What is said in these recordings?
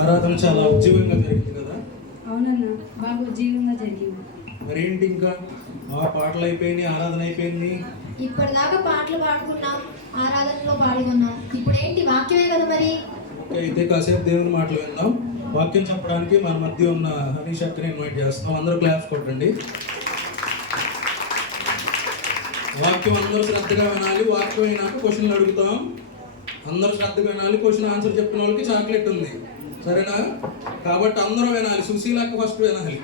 ఆరాధన చాలా ఉజ్జీవంగా జరిగింది కదా? అవునన్నా బాగా ఉజ్జీవంగా జరిగింది. మరేంటి ఇంకా? ఆ పాటలు అయిపోయినాయి ఆరాధన అయిపోయింది. ఇప్పటిదాకా పాటలు పాడుకున్నాం ఆరాధనలో పాల్గొన్నాం. ఇప్పుడు ఏంటి వాక్యమే కదా మరి? ఓకే అయితే కాసేపు దేవుని మాటలు విందాం. వాక్యం చెప్పడానికి మన మధ్య ఉన్న హనీష్ అక్కని ఇన్వైట్ చేస్తున్నాం. అందరూ క్లాస్ కొట్టండి. వాక్యం అందరూ శ్రద్ధగా వినాలి. వాక్యం అయినాక క్వశ్చన్లు అడుగుతాం. అందరూ శ్రద్ధగా వినాలి. క్వశ్చన్ ఆన్సర్ చెప్పిన వాళ్ళకి చాక్లెట్ ఉంది. సరేనా? కాబట్టి అందరూ వినాలి. సుశీలక్క ఫస్ట్ వినాలి.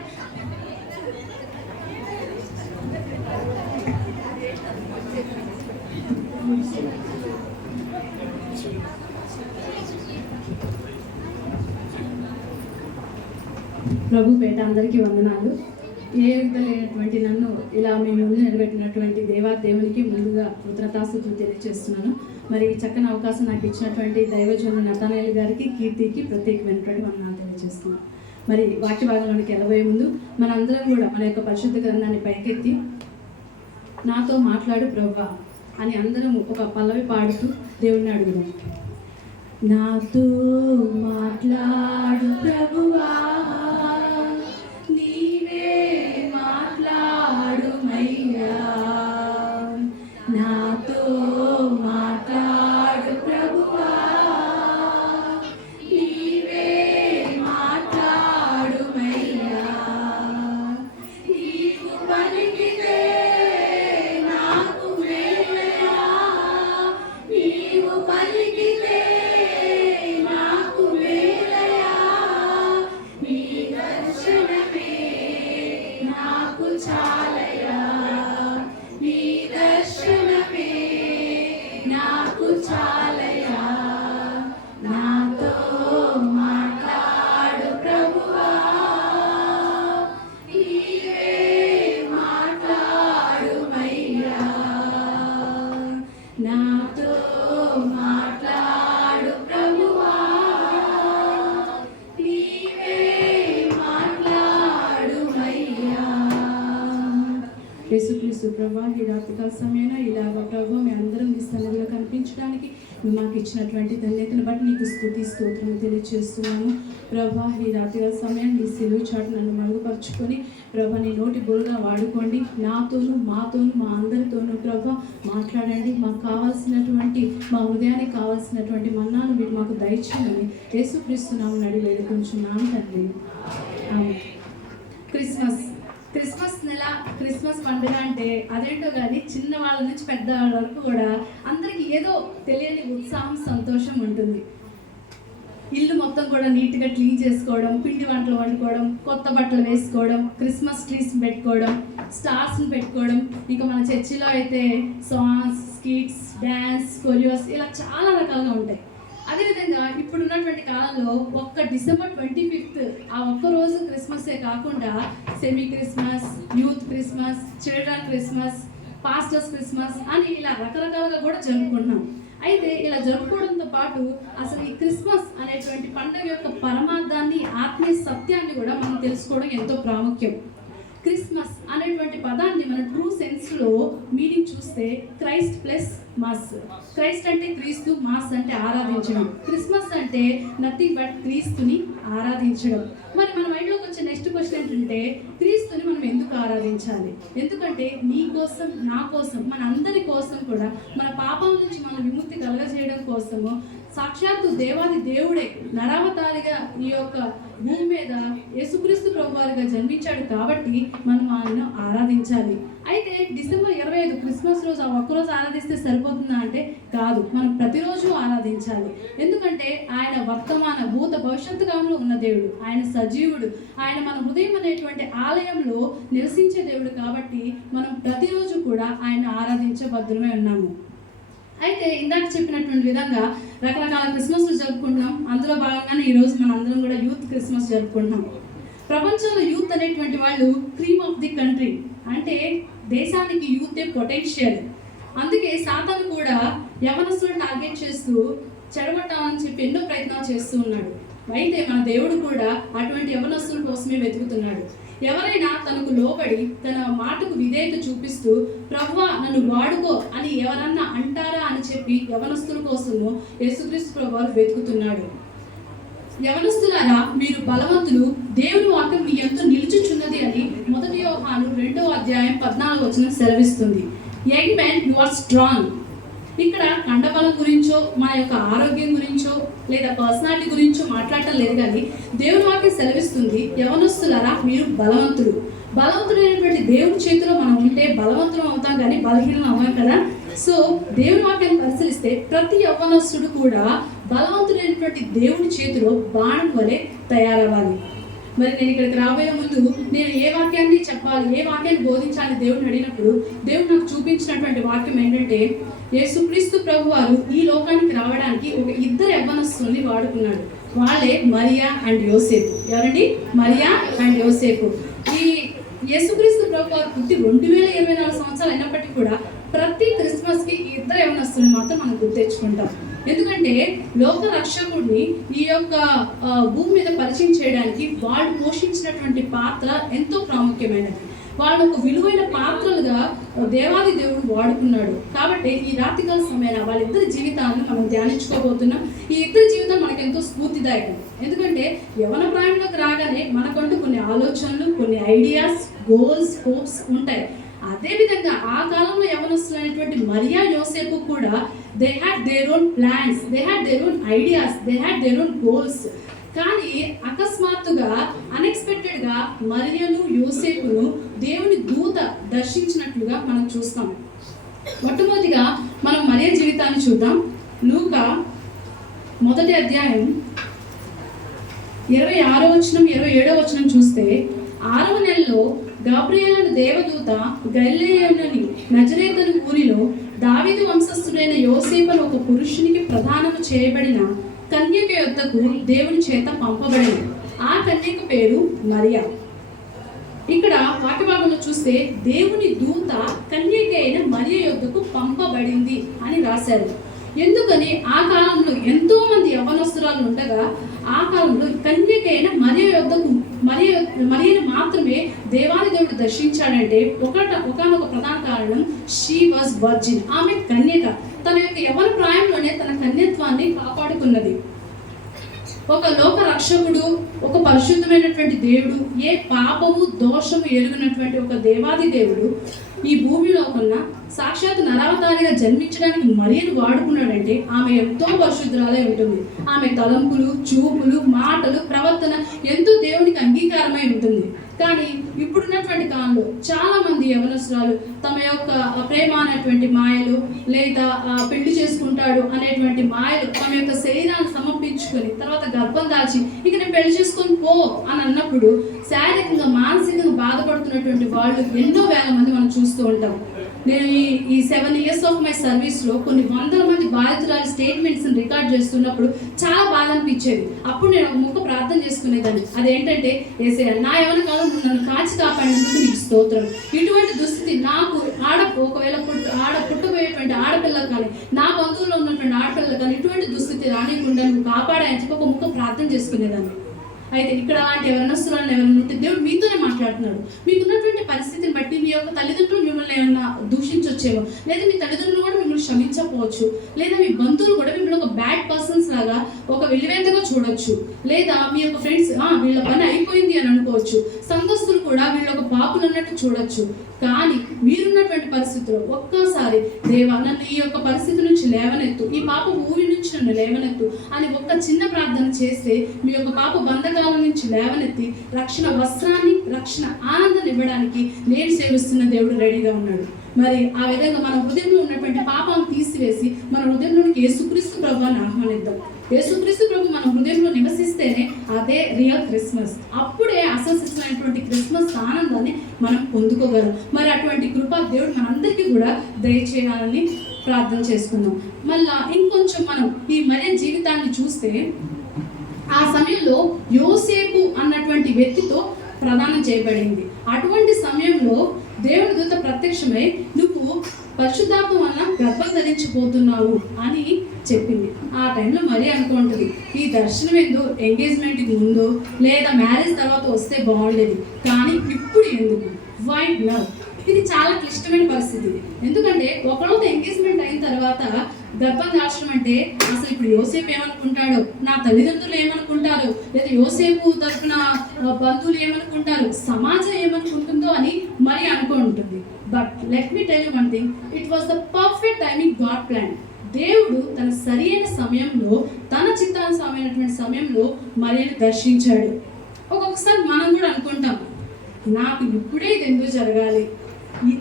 ప్రభు పేట అందరికీ వందనాలు. ఏ లేనటువంటి నన్ను ఇలా మీ ముందు నిలబెట్టినటువంటి దేవా దేవునికి ముందుగా కృతజ్ఞతాస్తుతులు తెలియజేస్తున్నాను. మరి ఈ చక్కని అవకాశం నాకు ఇచ్చినటువంటి దైవజనులు నతానేలు గారికి కీర్తికి ప్రత్యేకమైనటువంటి వందనాలు తెలియజేస్తున్నాం. మరి వాక్య భాగంలోనికి వెళ్ళబోయే ముందు మనందరం కూడా మన యొక్క పరిశుద్ధ గ్రంథాన్ని పైకెత్తి నాతో మాట్లాడు ప్రభా అని అందరం ఒక పల్లవి పాడుతూ దేవుణ్ణి అడుగుదాం. నాతో మాట్లాడు ప్రభువా. సన్నిధిలో నువ్వు మాకు ఇచ్చినటువంటి ధన్యతను బట్టి నీకు స్థుతి స్తోత్రం తెలియజేస్తున్నాము ప్రభా ఈ రాత్రికాల సమయం నీ సిలువు చాటు నన్ను మరుగుపరుచుకొని ప్రభా నీ నోటి బోరుగా వాడుకోండి. నాతోనూ మాతోనూ మా అందరితోనూ ప్రభా మాట్లాడండి. మాకు కావాల్సినటువంటి మా హృదయానికి కావాల్సినటువంటి మన్నాను మీరు మాకు దయచేయమని యేసుక్రీస్తున్నాము నడి వేడుకుంటున్నాను తండ్రి. క్రిస్మస్. క్రిస్మస్ నెల క్రిస్మస్ పండుగ అంటే అదేంటో కానీ చిన్న వాళ్ళ నుంచి పెద్ద వాళ్ళ వరకు కూడా అందరికీ ఏదో తెలియని ఉత్సాహం సంతోషం ఉంటుంది. ఇల్లు మొత్తం కూడా నీట్గా క్లీన్ చేసుకోవడం పిండి వంటలు వండుకోవడం కొత్త బట్టలు వేసుకోవడం క్రిస్మస్ ట్రీస్ పెట్టుకోవడం స్టార్స్ని పెట్టుకోవడం ఇంకా మన చర్చిలో అయితే సాంగ్స్ స్కిట్స్ డ్యాన్స్ కొరియోస్ ఇలా చాలా రకాలుగా ఉంటాయి. అదేవిధంగా ఇప్పుడు ఉన్నటువంటి కాలంలో ఒక్క డిసెంబర్ ట్వంటీ ఫిఫ్త్ ఆ ఒక్క రోజు క్రిస్మసే కాకుండా semi Christmas youth Christmas children Christmas pastors Christmas అని ఇలా రకరకాలుగా కూడా జరుపుకుంటున్నాం. అయితే ఇలా జరుపుకోవడంతో పాటు అసలు ఈ క్రిస్మస్ అనేటువంటి పండుగ యొక్క పరమార్థాన్ని ఆత్మీయ సత్యాన్ని కూడా మనం తెలుసుకోవడం ఎంతో ప్రాముఖ్యం. క్రిస్మస్ అనేటువంటి పదాన్ని మన ట్రూ సెన్స్లో మీనింగ్ చూస్తే క్రైస్ట్ ప్లస్ మాస్. క్రైస్ట్ అంటే క్రీస్తు మాస్ అంటే ఆరాధించడం. క్రిస్మస్ అంటే నథింగ్ బట్ క్రీస్తుని ఆరాధించడం. మరి మన మైండ్లోకి వచ్చే నెక్స్ట్ క్వశ్చన్ ఏంటంటే క్రీస్తుని మనం ఎందుకు ఆరాధించాలి? ఎందుకంటే నీ కోసం నా కోసం మన అందరి కోసం కూడా మన పాపం నుంచి మన విముక్తి కలగజేయడం కోసము సాక్షాత్తు దేవాది దేవుడే నరావతారిగా ఈ యొక్క భూమి మీద యేసుక్రీస్తు ప్రభువారిగా జన్మించాడు కాబట్టి మనం ఆయనను ఆరాధించాలి. అయితే డిసెంబర్ ఇరవై ఐదు క్రిస్మస్ రోజు ఆ ఒక్కరోజు ఆరాధిస్తే సరిపోతుందా అంటే కాదు. మనం ప్రతిరోజు ఆరాధించాలి. ఎందుకంటే ఆయన వర్తమాన భూత భవిష్యత్తు కాలంలో ఉన్న దేవుడు. ఆయన సజీవుడు. ఆయన మన హృదయం అనేటువంటి ఆలయంలో నివసించే దేవుడు కాబట్టి మనం ప్రతిరోజు కూడా ఆయన ఆరాధించే భద్రమే ఉన్నాము. అయితే ఇందాక చెప్పినటువంటి విధంగా రకరకాల క్రిస్మస్లు జరుపుకుంటున్నాం అందులో భాగంగానే ఈరోజు మనం అందరం కూడా యూత్ క్రిస్మస్ జరుపుకుంటున్నాం. ప్రపంచంలో యూత్ అనేటువంటి వాళ్ళు క్రీమ్ ఆఫ్ ది కంట్రీ. అంటే దేశానికి యూతే పొటెన్షియల్. అందుకే సాతాను కూడా యవనస్తులను టార్గెట్ చేస్తూ చెడగొట్టాలని చెప్పి ఎన్నో ప్రయత్నాలు చేస్తూ ఉన్నాడు. అయితే మన దేవుడు కూడా అటువంటి యవనస్తుల కోసమే వెతుకుతున్నాడు. ఎవరైనా తనకు లోబడి తన మాటకు విధేయత చూపిస్తూ ప్రవ్వా నన్ను వాడుకో అని ఎవరన్నా అంటారా అని చెప్పి యవనస్తుల కోసము యేసుక్రీస్తు ప్రభు వెతుకుతున్నాడు. యవనస్తులారా మీరు బలవంతులు దేవుని వాక్యం మీ ఎంతో నిలుచుచున్నది అని మొదటి యోహాను రెండో అధ్యాయం పద్నాలుగు వచ్చిన సెలవిస్తుంది. Young man you are strong. ఇక్కడ కండబలం గురించో మన యొక్క ఆరోగ్యం గురించో లేదా పర్సనాలిటీ గురించో మాట్లాడటం లేదు కానీ దేవుని వాక్యం సెలవిస్తుంది యవనస్తులరా మీరు బలవంతుడు బలవంతుడైనటువంటి దేవుని చేతిలో మనం ఉంటే బలవంతులం అవుతాం కానీ బలహీనం అవ్వం కదా? సో దేవుని వాక్యాన్ని పరిశీలిస్తే ప్రతి యవనస్తుడు కూడా బలవంతుడైనటువంటి దేవుని చేతిలో బాణం వలె తయారవ్వాలి. మరి నేను ఇక్కడికి రాబోయే ముందు నేను ఏ వాక్యాన్ని చెప్పాలి ఏ వాక్యాన్ని బోధించాలి దేవుడిని అడిగినప్పుడు దేవుడు నాకు చూపించినటువంటి వాక్యం ఏంటంటే యేసుక్రీస్తు ప్రభు వారు ఈ లోకానికి రావడానికి ఒక ఇద్దరు యవ్వనస్తుల్ని వాడుకున్నాడు. వాళ్ళే మరియా అండ్ యోసేపు. ఎవరండి? మరియా అండ్ యోసేపు. ఈ యేసుక్రీస్తు ప్రభు వారు పుట్టి రెండు వేల ఇరవై నాలుగు సంవత్సరాలు అయినప్పటికీ కూడా ప్రతి క్రిస్మస్కి ఈ ఇద్దరు యవ్వనస్తుల్ని మాత్రం మనం గుర్తెచ్చుకుంటాం. ఎందుకంటే లోక రక్షకుడిని ఈ యొక్క భూమి మీద పరిచయం చేయడానికి వాళ్ళు పాత్ర ఎంతో ప్రాముఖ్యమైనది. వాళ్ళు ఒక విలువైన పాత్రలుగా దేవాది దేవుడు వాడుకున్నాడు. కాబట్టి ఈ రాత్రికాల సమయాన వాళ్ళిద్దరి జీవితాలను మనం ధ్యానించుకోబోతున్నాం. ఈ ఇద్దరి జీవితం మనకు ఎంతో స్ఫూర్తిదాయకం. ఎందుకంటే యవన ప్రాయంలోకి రాగానే మనకంటూ కొన్ని ఆలోచనలు కొన్ని ఐడియాస్ గోల్స్ హోప్స్ ఉంటాయి. అదేవిధంగా ఆ కాలంలో యవనస్తులైనటువంటి మరియా యోసేపు కూడా they had their own plans they had their own ideas they had their own goals కానీ అకస్మాత్తుగా అన్ఎక్స్పెక్టెడ్గా మరియను యోసేపును దేవుని దూత దర్శించినట్లుగా మనం చూస్తాం మొట్టమొదటిగా మనం మరియ జీవితాన్ని చూద్దాం. లూక మొదటి అధ్యాయం ఇరవై ఆరో వచనం ఇరవై ఏడో వచనం చూస్తే ఆరవ నెలలో గాబ్రియేలను దేవదూత గల్లేయునని నజరేతను ఊరిలో దావిదు వంశస్థుడైన యోసేపను ఒక పురుషునికి ప్రధానము చేయబడిన కన్యక యొద్దకు దేవుని చేత పంపబడింది. ఆ కన్యక పేరు మరియా. ఇక్కడ వాక్యభాగంలో చూస్తే దేవుని దూత కన్యక అయిన మరియ యొద్దకు పంపబడింది అని రాశారు. ఎందుకని ఆ కాలంలో ఎంతో మంది యవ్వనస్తురాలు ఉండగా ఆ కాలంలో కన్యకైన మరియ యొద్దకు మరియ మరియను మాత్రమే దేవాది దేవుడు దర్శించాడంటే ఒకట ఒకనొక ప్రధాన కారణం షీ వాజ్ వర్జిన్ ఆమె కన్యక. తన యొక్క యవన ప్రాయంలోనే తన కన్యత్వాన్ని కాపాడుకున్నది. ఒక లోక రక్షకుడు ఒక పరిశుద్ధమైనటువంటి దేవుడు ఏ పాపము దోషము ఎరుగినటువంటి ఒక దేవాది దేవుడు ఈ భూమిలో కన్నా సాక్షాత్ నరావతారిగా జన్మించడానికి మరియను వాడుకున్నాడంటే ఆమె ఎంతో పరిశుద్ధురాలై ఉంటుంది. ఆమె తలంపులు చూపులు మాటలు ప్రవర్తన ఎంతో దేవునికి అంగీకారమై ఉంటుంది. కానీ ఇప్పుడున్నటువంటి కాలంలో చాలా మంది యవనస్తురాలు తమ యొక్క ప్రేమ అనేటువంటి మాయలు లేదా పెళ్ళి చేసుకుంటాడు అనేటువంటి మాయలు తమ యొక్క శరీరాన్ని సమర్పించుకొని తర్వాత గర్భం దాల్చి ఇక నేను పెళ్ళి చేసుకొని పో అని అన్నప్పుడు శారీరకంగా మానసికంగా బాధపడుతున్నటువంటి వాళ్ళు ఎన్నో వేల మంది మనం చూస్తూ ఉంటాం. నేను ఈ ఈ సెవెన్ ఇయర్స్ ఆఫ్ మై సర్వీస్లో కొన్ని వందల మంది బాధితురాలు స్టేట్మెంట్స్ రికార్డ్ చేస్తున్నప్పుడు చాలా బాధ అనిపించేది. అప్పుడు నేను ఒక ముక్క ప్రార్థన చేసుకునేదాన్ని. అదేంటంటే ఏసే నా ఎవరి కాలం నన్ను కాచి కాపాడినందుకు నీకు స్తోత్రం. ఇటువంటి దుస్థితి నాకు ఆడ ఒకవేళ పుట్టు ఆడ పుట్టబోయేటువంటి ఆడపిల్లలు కానీ నా బంధువుల్లో ఉన్నటువంటి ఆడపిల్లలు కానీ ఇటువంటి దుస్థితి రానియకుండా నువ్వు కాపాడాయని చెప్పి ఒక ముక్క ప్రార్థన చేసుకునేదాన్ని. అయితే ఇక్కడ అలాంటి ఎవరినస్తులను ఎవరైనా ఉంటే దేవుడు మీతోనే మాట్లాడుతున్నాడు. మీకున్నటువంటి పరిస్థితిని బట్టి మీ యొక్క తల్లిదండ్రులు మిమ్మల్ని ఏమైనా దూషించొచ్చేమో లేదా మీ తల్లిదండ్రులు కూడా మిమ్మల్ని క్షమించకపోవచ్చు లేదా మీ బంధువులు కూడా మిమ్మల్ని ఒక బ్యాడ్ పర్సన్స్ లాగా ఒక విలువేంతగా చూడొచ్చు లేదా మీ యొక్క ఫ్రెండ్స్ వీళ్ళ పని అయిపోయింది అని అనుకోవచ్చు సంఘస్థులు కూడా వీళ్ళ ఒక పాపులు అన్నట్టు చూడొచ్చు. కానీ మీరున్నటువంటి పరిస్థితుల్లో ఒక్కసారి దేవా నన్ను ఈ యొక్క పరిస్థితి నుంచి లేవనెత్తు ఈ పాప ఊరి నుంచి నన్ను లేవనెత్తు అని ఒక్క చిన్న ప్రార్థన చేస్తే మీ యొక్క పాప పాతాళం నుంచి లేవనెత్తి రక్షణ వస్త్రాన్ని రక్షణ ఆనందం ఇవ్వడానికి నేను సేవిస్తున్న దేవుడు రెడీగా ఉన్నాడు. మరి ఆ విధంగా మన హృదయంలో ఉన్నటువంటి పాపాలను తీసివేసి మన హృదయంలోనికి యేసుక్రీస్తు ప్రభుని ఆహ్వానిద్దాం. యేసుక్రీస్తు ప్రభు మన హృదయంలో నివసిస్తేనే అదే రియల్ క్రిస్మస్. అప్పుడే అసలు క్రిస్మస్ ఆనందాన్ని మనం పొందుకోగలం. మరి అటువంటి కృప దేవుడు మనందరికీ కూడా దయచేయాలని ప్రార్థన చేసుకుందాం. మళ్ళా ఇంకొంచెం మనం ఈ మరే జీవితాన్ని చూస్తే ఆ సమయంలో యోసేపు అన్నటువంటి వ్యక్తితో ప్రదానం చేయబడింది. అటువంటి సమయంలో దేవుని దూత ప్రత్యక్షమై నువ్వు పరిశుద్ధాత్మ వలన గర్భం ధరించిపోతున్నావు అని చెప్పింది. ఆ టైంలో మరీ అనుకుంటుంది ఈ దర్శనం ఎందు ఎంగేజ్మెంట్కి ముందు లేదా మ్యారేజ్ తర్వాత వస్తే బాగుండేది. కానీ ఇప్పుడు ఎందుకు? వైట్ నవ్ ఇది చాలా క్లిష్టమైన పరిస్థితి. ఎందుకంటే ఒకళ్ళతో ఎంగేజ్మెంట్ అయిన తర్వాత గర్భం దాల్చడం అంటే అసలు ఇప్పుడు యోసేపు ఏమనుకుంటాడో నా తల్లిదండ్రులు ఏమనుకుంటారు లేదా యోసేపు తరపున బంధువులు ఏమనుకుంటారు సమాజం ఏమనుకుంటుందో అని మరి అనుకుంటుంది but let me tell you one thing it was the perfect timing god plan దేవుడు తన సరైన సమయంలో తన చిత్తానుసమైనటువంటి సమయంలో మరియను దర్శించాడు. ఒక్కొక్కసారి మనం కూడా అనుకుంటాం నాకు ఇప్పుడే ఇది ఎందుకు జరగాలి?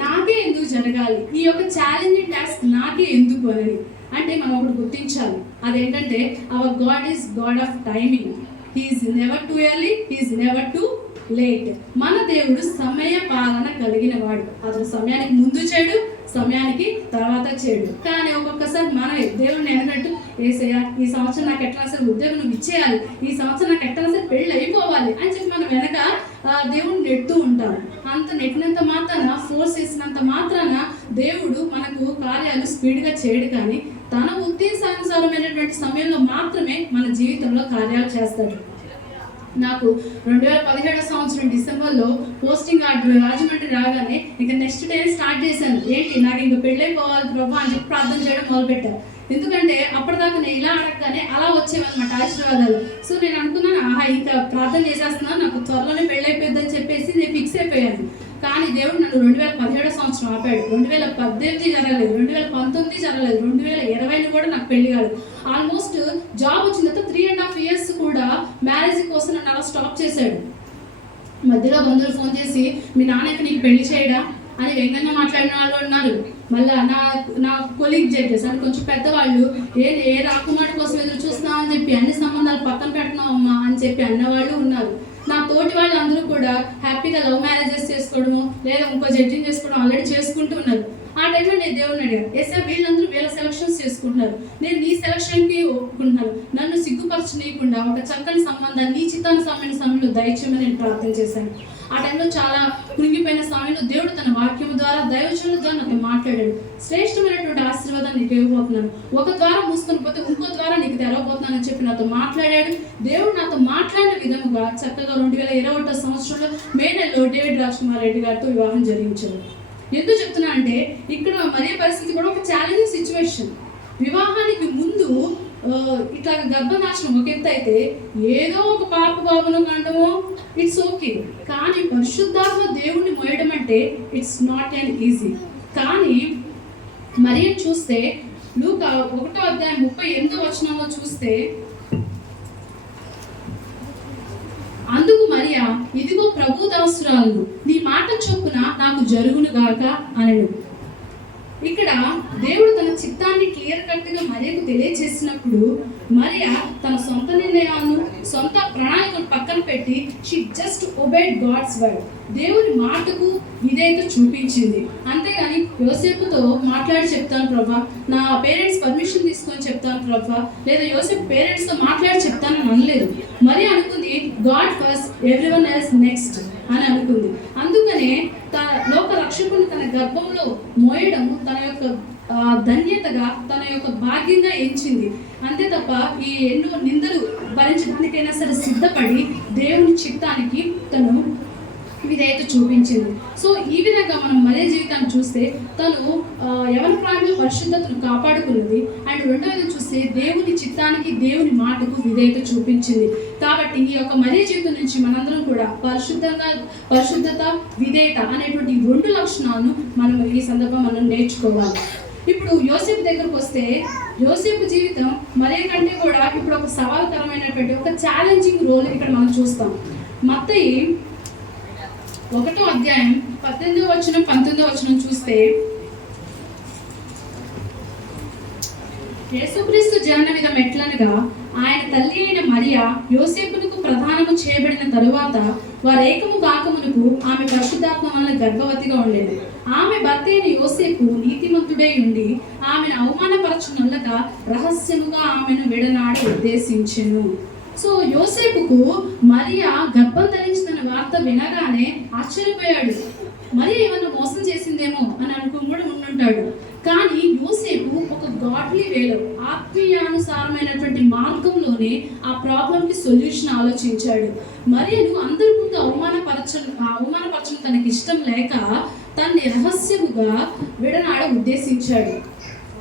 నాకే ఎందుకు జరగాలి? ఈ యొక్క ఛాలెంజింగ్ టాస్క్ నాకే ఎందుకు అని అంటే మనం ఒకటి గుర్తించాలి. అదేంటంటే our god is god of timing he's never too early he's never too late మన దేవుడు సమయ పాలన కలిగిన వాడు అతను సమయానికి ముందు చేయడు సమయానికి తర్వాత చేయడు కానీ ఒక్కొక్కసారి మనమే దేవుడిని అన్నట్టు ఏసయ్యా ఈ సంవత్సరం నాకు ఎట్లా అసలు ఉద్యోగం నువ్వు ఇచ్చేయాలి? ఈ సంవత్సరం నాకు ఎట్లా అసలు పెళ్ళి అయిపోవాలి? అని చెప్పి మనం వెనక దేవుడు దేవుడిని నెడుతూ ఉంటాం. అంత నెట్టినంత మాత్రాన ఫోర్స్ చేసినంత మాత్రాన దేవుడు మనకు కార్యాలు స్పీడ్గా చేయడు కానీ తన ఉద్దేశానుసారమైనటువంటి సమయంలో మాత్రమే మన జీవితంలో కార్యాలు చేస్తాడు. నాకు రెండు వేల పదిహేడో సంవత్సరం డిసెంబర్లో పోస్టింగ్ ఆర్డర్ రాజమండ్రి రాగానే ఇక నెక్స్ట్ డే స్టార్ట్ చేశాను. ఏంటి? నాకు ఇంక పెళ్ళైపోవాలి ప్రభా అని చెప్పి ప్రార్థన చేయడం మొదలుపెట్టాను. ఎందుకంటే అప్పటిదాకా నేను ఇలా అడగగానే అలా వచ్చేవన్నమాట ఆశీర్వాదాలు. సో నేను అనుకున్నాను ఆహా ఇంత ప్రార్థన చేసేస్తున్నాను నాకు త్వరలోనే పెళ్ళైపోద్దని చెప్పేసి నేను ఫిక్స్ అయిపోయాను. కానీ దేవుడు నన్ను రెండు వేల పదిహేడో సంవత్సరం ఆపాడు. రెండు వేల పద్దెనిమిది జరగలేదు రెండు వేల పంతొమ్మిది జరగలేదు రెండు వేల ఇరవైని కూడా నాకు పెళ్ళి కాదు. ఆల్మోస్ట్ జాబ్ వచ్చిన తర్వాత త్రీ అండ్ హాఫ్ ఇయర్స్ కూడా మ్యారేజ్ కోసం నన్ను అలా స్టాప్ చేశాడు. మధ్యలో బంధువులు ఫోన్ చేసి మీ నాన్నకి నీకు పెళ్ళి చేయడా? అని వ్యంగ్యంగా మాట్లాడిన వాళ్ళు ఉన్నారు. మళ్ళా నా నా కొలీగ్ జడ్జెస్ అని కొంచెం పెద్దవాళ్ళు ఏ ఏ రాకుమారి కోసం ఎదురు చూస్తున్నావు అని చెప్పి అన్ని సంబంధాలు పక్కన పెట్టినావమ్మా అని చెప్పి అన్నవాళ్ళు ఉన్నారు. నా తోటి వాళ్ళు అందరూ కూడా హ్యాపీగా లవ్ మ్యారేజెస్ చేసుకోవడము లేదా ఇంకో జడ్జింగ్ చేసుకోవడం ఆల్రెడీ చేసుకుంటూ ఉన్నారు. ఆ టైంలో నేను దేవుడిని అడిగాను ఎస్ఆర్ వీళ్ళందరూ వీళ్ళ సెలక్షన్స్ చేసుకుంటున్నారు. నేను నీ సెలక్షన్కి ఒప్పుకుంటున్నాను. నన్ను సిగ్గుపరచనీయకుండా ఒక చక్కని సంబంధాన్ని నీ చిత్తానుసమైన సమయంలో దయచేయమని నేను ప్రార్థన చేశాను. ఆ టైంలో చాలా కృంగిపోయిన సమయంలో దేవుడు తన వాక్యం ద్వారా దైవజనుల ద్వారా నాతో మాట్లాడాడు. శ్రేష్టమైనటువంటి ఆశీర్వాదాన్ని నీకు ఇవ్వబోతున్నాను. ఒక ద్వారా మూసుకొని పోతే ఇంకో ద్వారా నీకు తెరవబోతున్నానని చెప్పి నాతో మాట్లాడాడు. దేవుడు నాతో మాట్లాడిన విధముగా చక్కగా రెండు వేల ఇరవై ఒకటో సంవత్సరంలో మే నెలలో డేవిడ్ రాజ్ కుమార్ రెడ్డి గారితో వివాహం జరిగించాడు. ఎందుకు చెప్తున్నా అంటే ఇక్కడ మరే పరిస్థితి కూడా ఒక ఛాలెంజింగ్ సిచ్యువేషన్ వివాహానికి ముందు ఇట్లా గర్భనాశనం ఒక ఎత్తు అయితే ఏదో ఒక పాప బాబును కండము ఇట్స్ ఓకే కానీ పరిశుద్ధాత్మ దేవుణ్ణి మోయడం అంటే ఇట్స్ నాట్ అండ్ ఈజీ కానీ మరి చూస్తే లూక ఒకటో అధ్యాయం ముప్పై ఎనిమిదో వచనంలో చూస్తే అందుకు మరియా ఇదిగో ప్రభు దాసురాలను నీ మాట చొప్పున నాకు జరుగును గాక అనడు ఇక్కడ దేవుడు తన చిత్తాన్ని క్లియర్ కట్గా మరియకు తెలియజేసినప్పుడు మరియా తన సొంత నిర్ణయాలను సొంత ప్రణాళికను పక్కన పెట్టి she just obeyed god's word దేవుని మాటకు విధేయత చూపించింది. అంతేగాని యోసేపుతో మాట్లాడి చెప్తాను ప్రభా నా పేరెంట్స్ పర్మిషన్ తీసుకొని చెప్తాను ప్రభా లేదా యోసేపు పేరెంట్స్తో మాట్లాడి చెప్తాను అనలేదు. మరి అనుకుంది god first every one else next అని అనుకుంది. అందుకనే లోక రక్షకుని తన గర్భంలో మోయడం తన యొక్క ధన్యతగా తన యొక్క భాగ్యంగా ఎంచింది. అంతే తప్ప ఈ ఎన్నో నిందలు భరించడానికైనా సరే సిద్ధపడి దేవుని చిత్తానికి తను విధేయత చూపించింది. సో ఈ విధంగా మనం మరే జీవితాన్ని చూస్తే తను యవన ప్రాణుల పరిశుద్ధతను కాపాడుకున్నది. అండ్ రెండవది చూస్తే దేవుని చిత్తానికి దేవుని మాటకు విధేయత చూపించింది. కాబట్టి ఈ యొక్క మరే జీవితం నుంచి మనందరం కూడా పరిశుద్ధంగా పరిశుద్ధత విధేయత అనేటువంటి రెండు లక్షణాలను మనం ఈ సందర్భం మనం నేర్చుకోవాలి. ఇప్పుడు యోసేపు దగ్గరకు వస్తే యోసేపు జీవితం మరే కంటే కూడా ఇప్పుడు ఒక సవాల్కరమైనటువంటి ఒక ఛాలెంజింగ్ రోల్ ఇక్కడ మనం చూస్తాం. మత్తయి ఒకటో అధ్యాయం పద్దెనిమిదో వచనం పంతొమ్మిదో వచనం చూస్తే యేసుక్రీస్తు జనన విధం ఎట్లనగా ఆయన తల్లి అయిన మరియా యోసేపునకు ప్రధానము చేయబడిన తరువాత వారు ఏకము కాకమునకు ఆమె పరిశుద్ధాత్మ వలన గర్భవతిగా ఉండేది. ఆమె భర్త అయిన యోసేపు నీతిమంతుడై ఉండి ఆమెను అవమానపరచునల్లక రహస్యముగా ఆమెను విడనాడి ఉద్దేశించెను. సో యోసేపుకు మరియా గర్భం ధరించిన వార్త వినగానే ఆశ్చర్యపోయాడు. మరి ఏమన్నా మోసం చేసిందేమో అని అనుకుని కూడా ఉండుంటాడు. కానీ యోసేపు ఒక గాడ్లీ వేలో ఆత్మీయానుసారమైనటువంటి మార్గంలోనే ఆ ప్రాబ్లంకి సొల్యూషన్ ఆలోచించాడు. మరియను అందరి ముందు అవమానపరచ అవమానపరచడం తనకి ఇష్టం లేక తన్ని రహస్యముగా విడనాడ ఉద్దేశించాడు.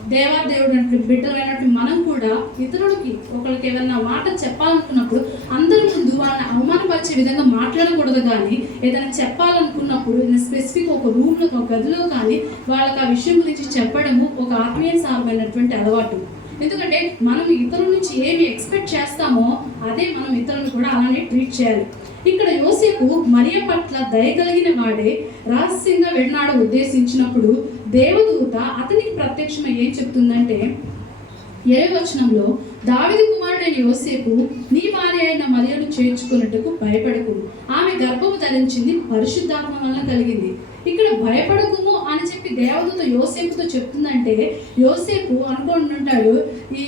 దేవాదేవుడు అంటే బిడ్డలైనట్టు మనం కూడా ఇతరులకి ఒకరికి ఏదైనా మాట చెప్పాలనుకున్నప్పుడు అందరి ముందు వాళ్ళని అవమానపరిచే విధంగా మాట్లాడకూడదు కానీ ఏదైనా చెప్పాలనుకున్నప్పుడు స్పెసిఫిక్ ఒక రూమ్లో ఒక గదిలో కానీ వాళ్ళకి ఆ విషయం గురించి చెప్పడము ఒక ఆత్మీయ సారమైనటువంటి అలవాటు. ఎందుకంటే మనం ఇతరుల నుంచి ఏమి ఎక్స్పెక్ట్ చేస్తామో అదే మనం ఇతరులను కూడా అలానే ట్రీట్ చేయాలి. ఇక్కడ యోసేపు మరియ పట్ల దయగలిగిన వాడే రహస్యంగా వెడనాడ ఉద్దేశించినప్పుడు దేవదూత అతనికి ప్రత్యక్షమై ఏం చెప్తుందంటే ఏడవ వచనంలో దావిది కుమారుడైన యోసేపు నీ భార్య అయిన మరియను చేర్చుకున్నట్టుకు భయపడకు. ఆమె గర్భము ధరించింది పరిశుద్ధాత్మ వలన కలిగింది. ఇక్కడ భయపడకుము అని చెప్పి దేవదూత యోసేపుతో చెప్తుందంటే యోసేపు అనుకుంటుంటాడు ఈ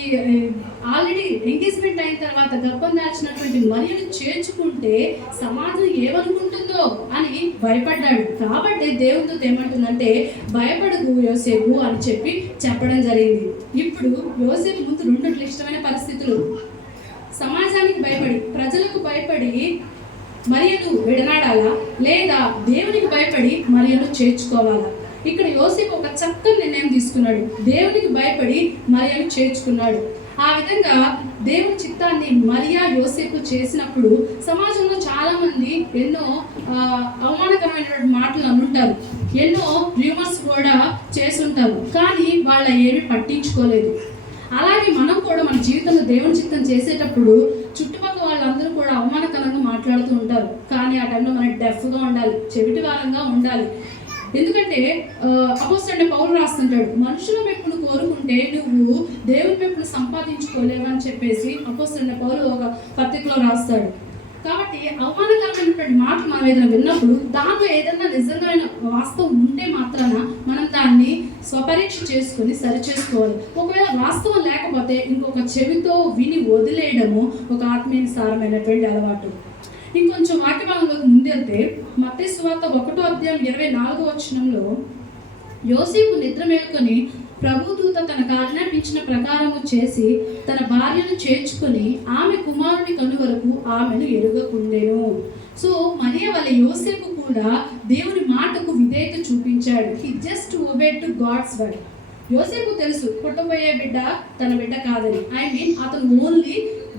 ఆల్రెడీ ఎంగేజ్మెంట్ అయిన తర్వాత గర్భం దాల్చినటువంటి మరియను చేర్చుకుంటే సమాజం ఏమనుకుంటుందో అని భయపడ్డాడు. కాబట్టి దేవుడితో ఏమంటుందంటే భయపడకు యోసేపు అని చెప్పి చెప్పడం జరిగింది. ఇప్పుడు యోసేపు ముందు రెండు క్లిష్టమైన పరిస్థితులు. సమాజానికి భయపడి ప్రజలకు భయపడి మరియను విడనాడాలా? లేదా దేవునికి భయపడి మరియను చేర్చుకోవాలా? ఇక్కడ యోసేపు ఒక చక్కని నిర్ణయం తీసుకున్నాడు. దేవునికి భయపడి మరియను చేర్చుకున్నాడు. ఆ విధంగా దేవుని చిత్తాన్ని మరియా యోసేపు చేసినప్పుడు సమాజంలో చాలా మంది ఎన్నో అవమానకరమైనటువంటి మాటలు అనుంటారు ఎన్నో హ్యూమర్స్ కూడా చేస్తుంటారు. కానీ వాళ్ళ ఏమి పట్టించుకోలేదు. అలాగే మనం కూడా మన జీవితంలో దేవుని చిత్తం చేసేటప్పుడు చుట్టుపక్కల వాళ్ళందరూ కూడా అవమానకరంగా మాట్లాడుతూ ఉంటారు. కానీ ఆ టైంలో మనం డెఫ్గా ఉండాలి చెవిటి వారంగా ఉండాలి. ఎందుకంటే అపోస్తంటే పౌరు రాస్తుంటాడు మనుషుల మెప్పును కోరుకుంటే నువ్వు దేవుని మెప్పును సంపాదించుకోలేవని అని చెప్పేసి అపోస్తంటే పౌరు ఒక పత్రికలో రాస్తాడు. కాబట్టి అవమానకరమైనటువంటి మాట మనం ఏదైనా విన్నప్పుడు దాంట్లో ఏదైనా నిజమైన వాస్తవం ఉంటే మాత్రాన మనం దాన్ని స్వపరీక్ష చేసుకొని సరిచేసుకోవాలి. ఒకవేళ వాస్తవం లేకపోతే ఇంకొక చెవితో విని వదిలేయడము ఒక ఆత్మీయసారమైనటువంటి అలవాటు. ఇంకొంచెం వాక్యభాగంలోకి ముందెళ్తే మత్తే సువార్త ఒకటో అధ్యాయం ఇరవై నాలుగో వచనంలో యోసేపు నిద్ర మేల్కొని ప్రభుదూత తనకు ఆజ్ఞాపించిన ప్రకారము చేసి తన భార్యను చేర్చుకొని ఆమె కుమారుని కను వరకు ఆమెను ఎరుగకుండెను. సో మరియ వాళ్ళ యోసేపు కూడా దేవుని మాటకు విధేయత చూపించాడు. He just obey to god's word యోసేపు తెలుసు పుట్టబోయే బిడ్డ తన బిడ్డ కాదని. ఐ మీన్ అతను ఓన్లీ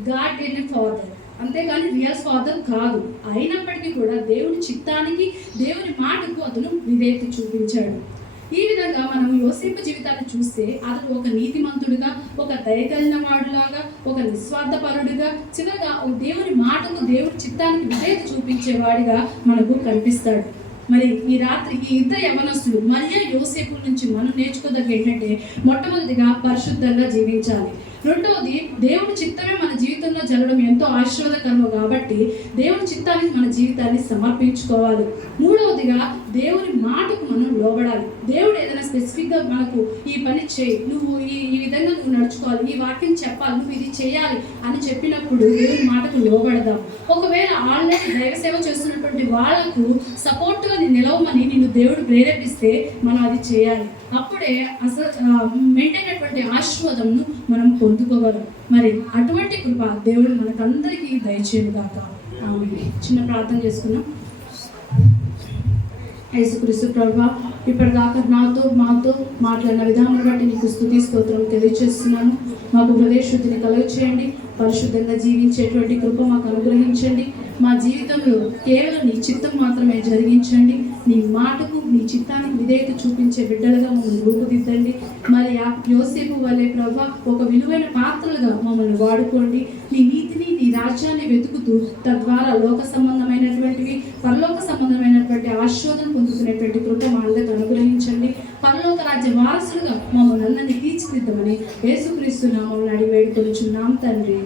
గాడ్ ఇన్ ఫాదర్ అంతేకాని రియల్ ఫాదర్ కాదు. అయినప్పటికీ కూడా దేవుని చిత్తానికి దేవుని మాటకు అతను విధేయత చూపించాడు. ఈ విధంగా మనం యోసేపు జీవితాన్ని చూస్తే అతను ఒక నీతిమంతుడిగా ఒక దయకలిన వాడులాగా ఒక నిస్వార్థపరుడిగా చివరిగా ఒక దేవుని మాటకు దేవుని చిత్తానికి విధేయత చూపించేవాడిగా మనకు కనిపిస్తాడు. మరి ఈ రాత్రి ఈ ఇద్దరు యవనస్తులు మళ్ళీ యోసేపు నుంచి మనం నేర్చుకోదగ్గ ఏంటంటే మొట్టమొదటిగా పరిశుద్ధంగా జీవించాలి. రెండవది దేవుని చిత్తమే మన జీవితంలో జరగడం ఎంతో ఆశీర్వాదకరము కాబట్టి దేవుని చిత్తాన్ని మన జీవితాన్ని సమర్పించుకోవాలి. మూడవదిగా దేవుని మాటకు మనం లోబడాలి. దేవుడు ఏదైనా స్పెసిఫిక్గా మనకు ఈ పని చేయి నువ్వు ఈ ఈ విధంగా నువ్వు నడుచుకోవాలి ఈ వాక్యం చెప్పాలి నువ్వు ఇది చేయాలి అని చెప్పినప్పుడు దేవుని మాటకు లోబడదాం. ఒకవేళ ఆన్లైన్ దైవ సేవ చేస్తున్నటువంటి వాళ్ళకు సపోర్ట్గా నిలవమని నిన్ను దేవుడు ప్రేరేపిస్తే మనం అది చేయాలి. అప్పుడే అసలు మెండైనటువంటి ఆశీర్వాదంను మనం పొందుకోగలం. మరి అటువంటి కృప దేవుడు మనకందరికీ దయచేయగాక కాక చిన్న ప్రార్థన చేసుకున్నాం యేసుక్రీస్తు ప్రభా ఇప్పటిదాకా నాతో మాతో మాట్లాడిన విధానం బట్టి నీకు స్థుతి స్తోత్రం తెలియజేస్తున్నాను. మాకు హృదయశుద్ధిని కలుగు చేయండి పరిశుద్ధంగా జీవించేటువంటి కృప మాకు అనుగ్రహించండి. మా జీవితంలో కేవలం నీ చిత్తం మాత్రమే జరిగించండి. నీ మాటకు నీ చిత్తానికి విధేయత చూపించే బిడ్డలుగా మమ్మల్ని రూపుదిద్దండి. మరి ఆ యోసేపు వల్లే ప్రభా ఒక విలువైన పాత్రలుగా మమ్మల్ని వాడుకోండి. నీ నీతిని రాజ్యాన్ని వెతుకుతూ తద్వారా లోక సంబంధమైనటువంటివి పరలోక సంబంధమైనటువంటి ఆశోధన పొందుకునేటువంటి కృప మా అందరికి అనుగ్రహించండి. పరలోక రాజ్య వారసులుగా మమ్మల్ని అందరినీ తీర్చిదిద్దామని యేసుక్రీస్తు నామములు అడిగి వేడుకొనిచున్నాం తండ్రి.